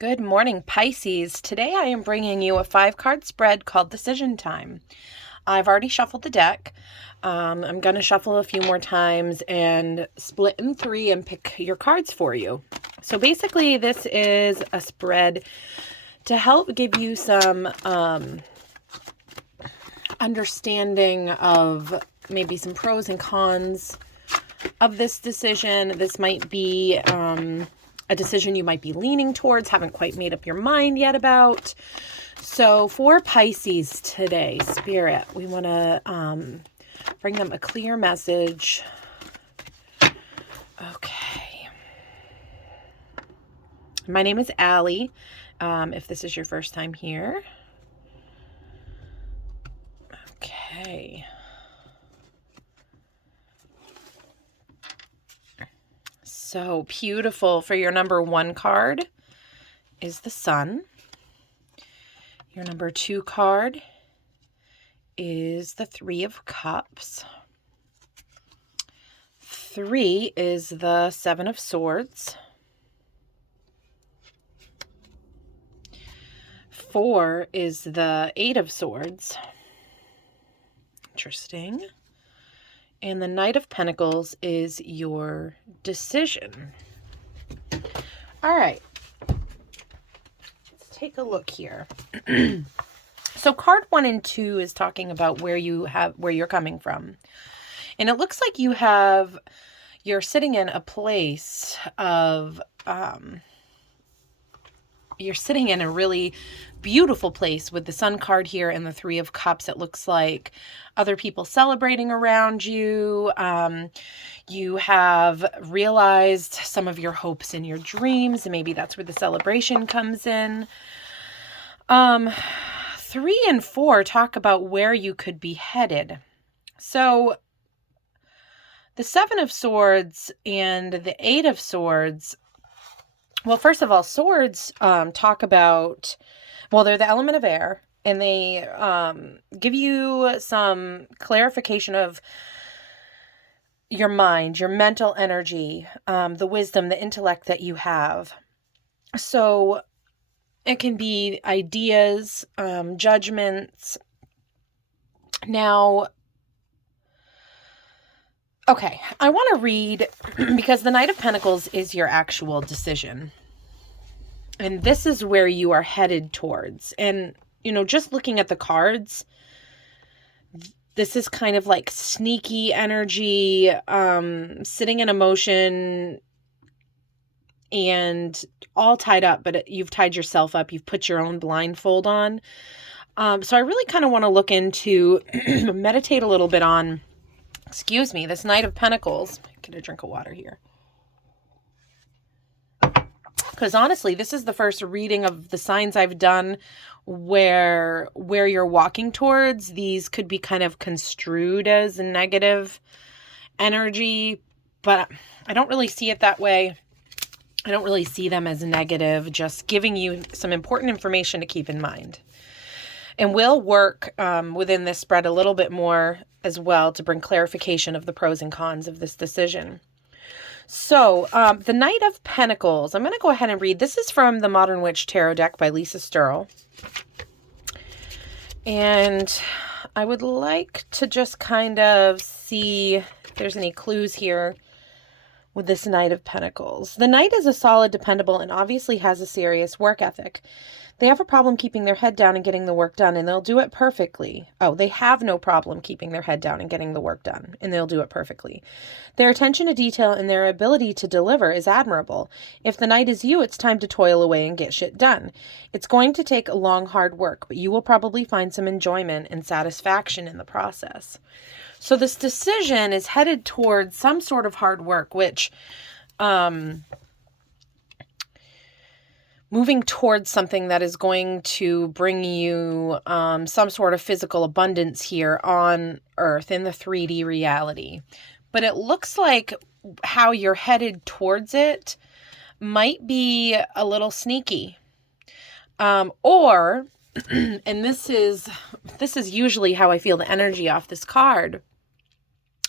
Good morning, Pisces. Today I am bringing you a 5-card spread called Decision Time. I've already shuffled the deck. I'm going to shuffle a few more times and split in 3 and pick your cards for you. So basically this is a spread to help give you some understanding of maybe some pros and cons of this decision. This might be a decision you might be leaning towards, haven't quite made up your mind yet about. So for Pisces today, Spirit, we want to bring them a clear message. Okay. My name is Allie, if this is your first time here. Okay. So beautiful. For your number 1 card is the Sun. Your number 2 card is the 3 of Cups. 3 is the 7 of Swords. 4 is the 8 of Swords. Interesting. And the Knight of Pentacles is your decision. All right. Let's take a look here. So card 1 and 2 is talking about where you're coming from. And it looks like you're sitting in a place of, you're sitting in a really beautiful place with the Sun card here and the 3 of Cups. It looks like other people celebrating around you. You have realized some of your hopes and your dreams, and maybe that's where the celebration comes in. 3 and 4 talk about where you could be headed. So the 7 of Swords and the 8 of Swords, well, first of all, swords talk about, well, they're the element of air, and they give you some clarification of your mind, your mental energy, the wisdom, the intellect that you have. So it can be ideas, judgments. Now, okay, I want to read, because the Knight of Pentacles is your actual decision. And this is where you are headed towards. And, just looking at the cards, this is kind of like sneaky energy, sitting in emotion and all tied up, but you've tied yourself up. You've put your own blindfold on. So I really kind of want to look into, meditate a little bit on, this Knight of Pentacles. Get a drink of water here. Because honestly, this is the first reading of the signs I've done where you're walking towards. These could be kind of construed as a negative energy, but I don't really see it that way. I don't really see them as negative, just giving you some important information to keep in mind. And we'll work within this spread a little bit more as well to bring clarification of the pros and cons of this decision. So, the Knight of Pentacles, I'm going to go ahead and read. This is from the Modern Witch Tarot deck by Lisa Sterle. And I would like to just kind of see if there's any clues here with this Knight of Pentacles. The Knight is a solid, dependable, and obviously has a serious work ethic. They have a problem keeping their head down and getting the work done, and they'll do it perfectly. Oh, they have no problem keeping their head down and getting the work done, and they'll do it perfectly. Their attention to detail and their ability to deliver is admirable. If the Knight is you, it's time to toil away and get shit done. It's going to take a long, hard work, but you will probably find some enjoyment and satisfaction in the process. So this decision is headed towards some sort of hard work, which, moving towards something that is going to bring you some sort of physical abundance here on Earth in the 3D reality. But it looks like how you're headed towards it might be a little sneaky. Or, and this is usually how I feel the energy off this card.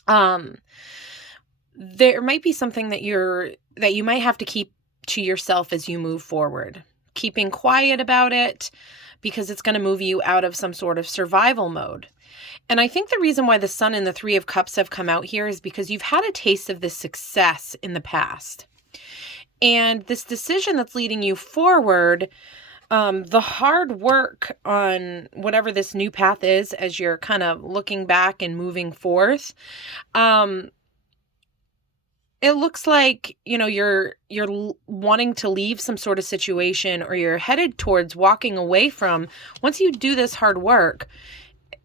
There might be something that you might have to keep to yourself as you move forward. keeping quiet about it because it's going to move you out of some sort of survival mode. And I think the reason why the Sun and the Three of Cups have come out here is because you've had a taste of this success in the past. And this decision that's leading you forward, the hard work on whatever this new path is as you're kind of looking back and moving forth, it looks like, you know, you're wanting to leave some sort of situation, or you're headed towards walking away from. Once you do this hard work,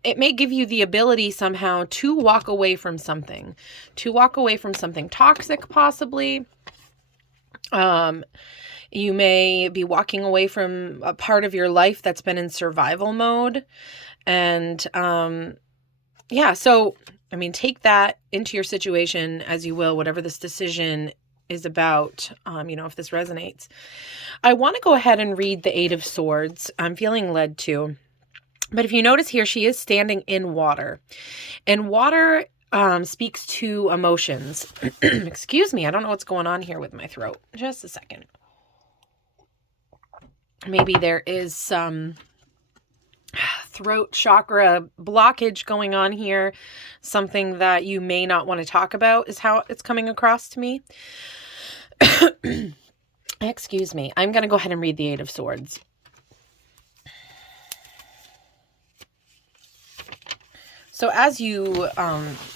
it may give you the ability somehow to walk away from something toxic, possibly. You may be walking away from a part of your life that's been in survival mode. And, yeah, so, I mean, take that into your situation as you will, whatever this decision is about, you know, if this resonates. I want to go ahead and read the Eight of Swords. I'm feeling led to. But if you notice here, she is standing in water. And water speaks to emotions. Excuse me, I don't know what's going on here with my throat. Just a second. Maybe there is some throat chakra blockage going on here. Something that you may not want to talk about is how it's coming across to me. Excuse me. I'm going to go ahead and read the Eight of Swords. So as you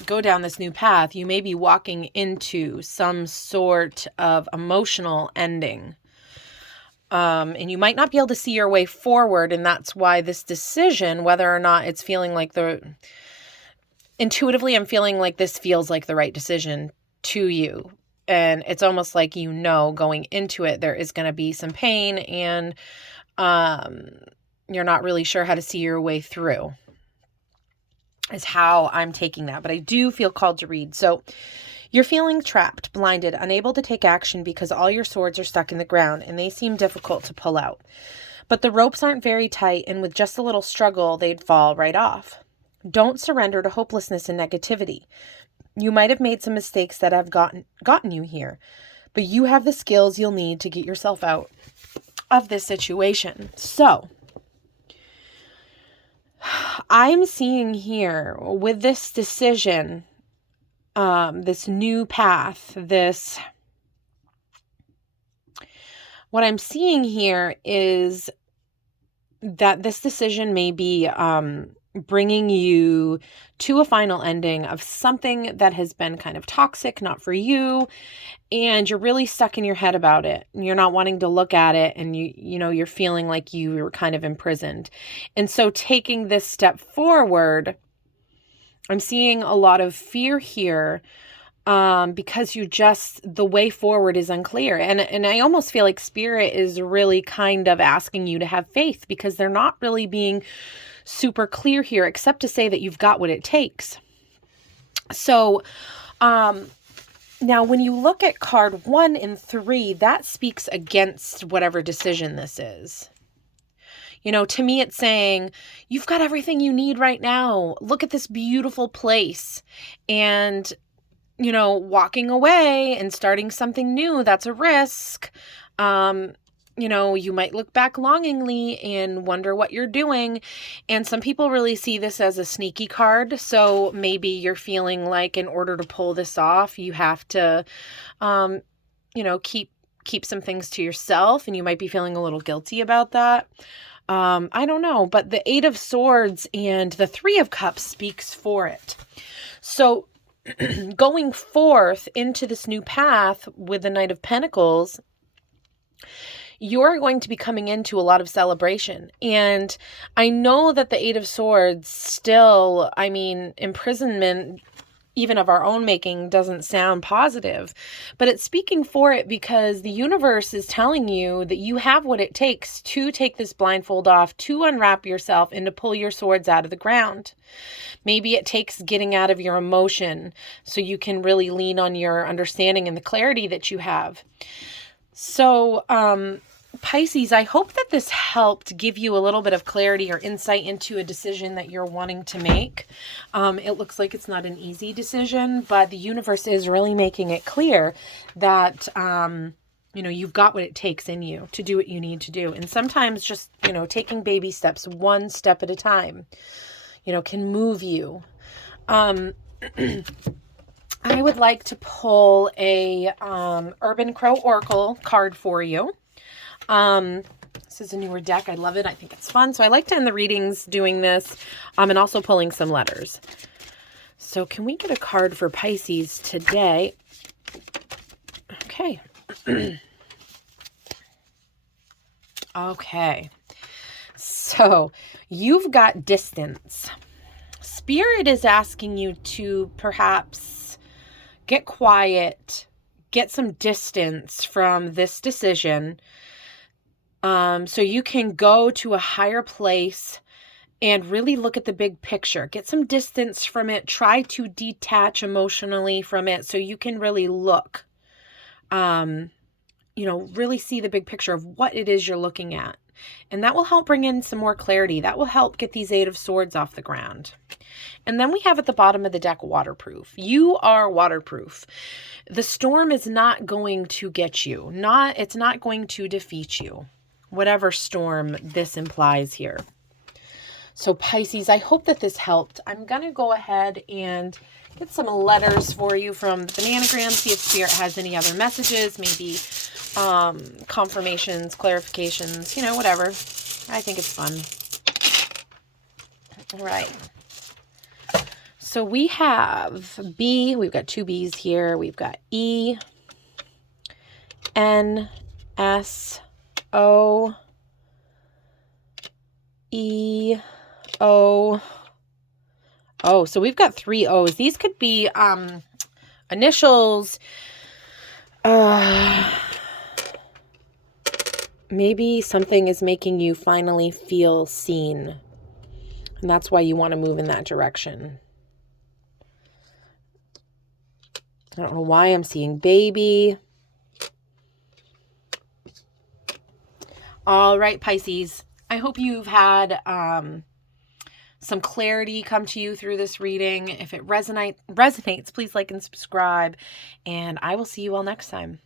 go down this new path, you may be walking into some sort of emotional ending. And you might not be able to see your way forward. And that's why this decision, whether or not it's feeling like intuitively, I'm feeling like this feels like the right decision to you. And it's almost like, you know, going into it, there is going to be some pain, and you're not really sure how to see your way through, is how I'm taking that. But I do feel called to read. So you're feeling trapped, blinded, unable to take action because all your swords are stuck in the ground and they seem difficult to pull out. But the ropes aren't very tight, and with just a little struggle, they'd fall right off. Don't surrender to hopelessness and negativity. You might have made some mistakes that have gotten you here, but you have the skills you'll need to get yourself out of this situation. So I'm seeing here with this decision, this new path, what I'm seeing here is that this decision may be bringing you to a final ending of something that has been kind of toxic, not for you, and you're really stuck in your head about it. You're not wanting to look at it, and you're feeling like you were kind of imprisoned. And so taking this step forward, I'm seeing a lot of fear here, because the way forward is unclear. And I almost feel like Spirit is really kind of asking you to have faith, because they're not really being super clear here, except to say that you've got what it takes. So, now when you look at card 1 and 3, that speaks against whatever decision this is. You know, to me, it's saying, you've got everything you need right now. Look at this beautiful place. And, you know, walking away and starting something new, that's a risk. You know, you might look back longingly and wonder what you're doing. And some people really see this as a sneaky card. So maybe you're feeling like in order to pull this off, you have to, you know, keep some things to yourself. And you might be feeling a little guilty about that. I don't know. But the Eight of Swords and the Three of Cups speaks for it. So going forth into this new path with the Knight of Pentacles, you're going to be coming into a lot of celebration. And I know that the Eight of Swords still, I mean, imprisonment, even of our own making, doesn't sound positive, but it's speaking for it, because the universe is telling you that you have what it takes to take this blindfold off, to unwrap yourself, and to pull your swords out of the ground. Maybe it takes getting out of your emotion so you can really lean on your understanding and the clarity that you have. So, Pisces, I hope that this helped give you a little bit of clarity or insight into a decision that you're wanting to make. It looks like it's not an easy decision, but the universe is really making it clear that You know, you've got what it takes in you to do what you need to do. And sometimes just, you know, taking baby steps, one step at a time, you know, can move you. I would like to pull a Urban Crow Oracle card for you. This is a newer deck. I love it. I think it's fun. So I like to end the readings doing this, and also pulling some letters. So can we get a card for Pisces today? Okay. Okay. So you've got distance. Spirit is asking you to perhaps get quiet, get some distance from this decision, so you can go to a higher place and really look at the big picture. Get some distance from it. Try to detach emotionally from it so you can really look, you know, really see the big picture of what it is you're looking at. And that will help bring in some more clarity. That will help get these Eight of Swords off the ground. And then we have at the bottom of the deck, waterproof. You are waterproof. The storm is not going to get you. It's not going to defeat you. Whatever storm this implies here. So Pisces, I hope that this helped. I'm going to go ahead and get some letters for you from the Bananagram, see if Spirit has any other messages, maybe confirmations, clarifications, you know, whatever. I think it's fun. All right. So we have B, we've got two B's here. We've got E, N, S, O, E, O. Oh, so we've got three O's. These could be initials. Maybe something is making you finally feel seen. And that's why you want to move in that direction. I don't know why I'm seeing baby. All right, Pisces. I hope you've had some clarity come to you through this reading. If it resonates, please like and subscribe. And I will see you all next time.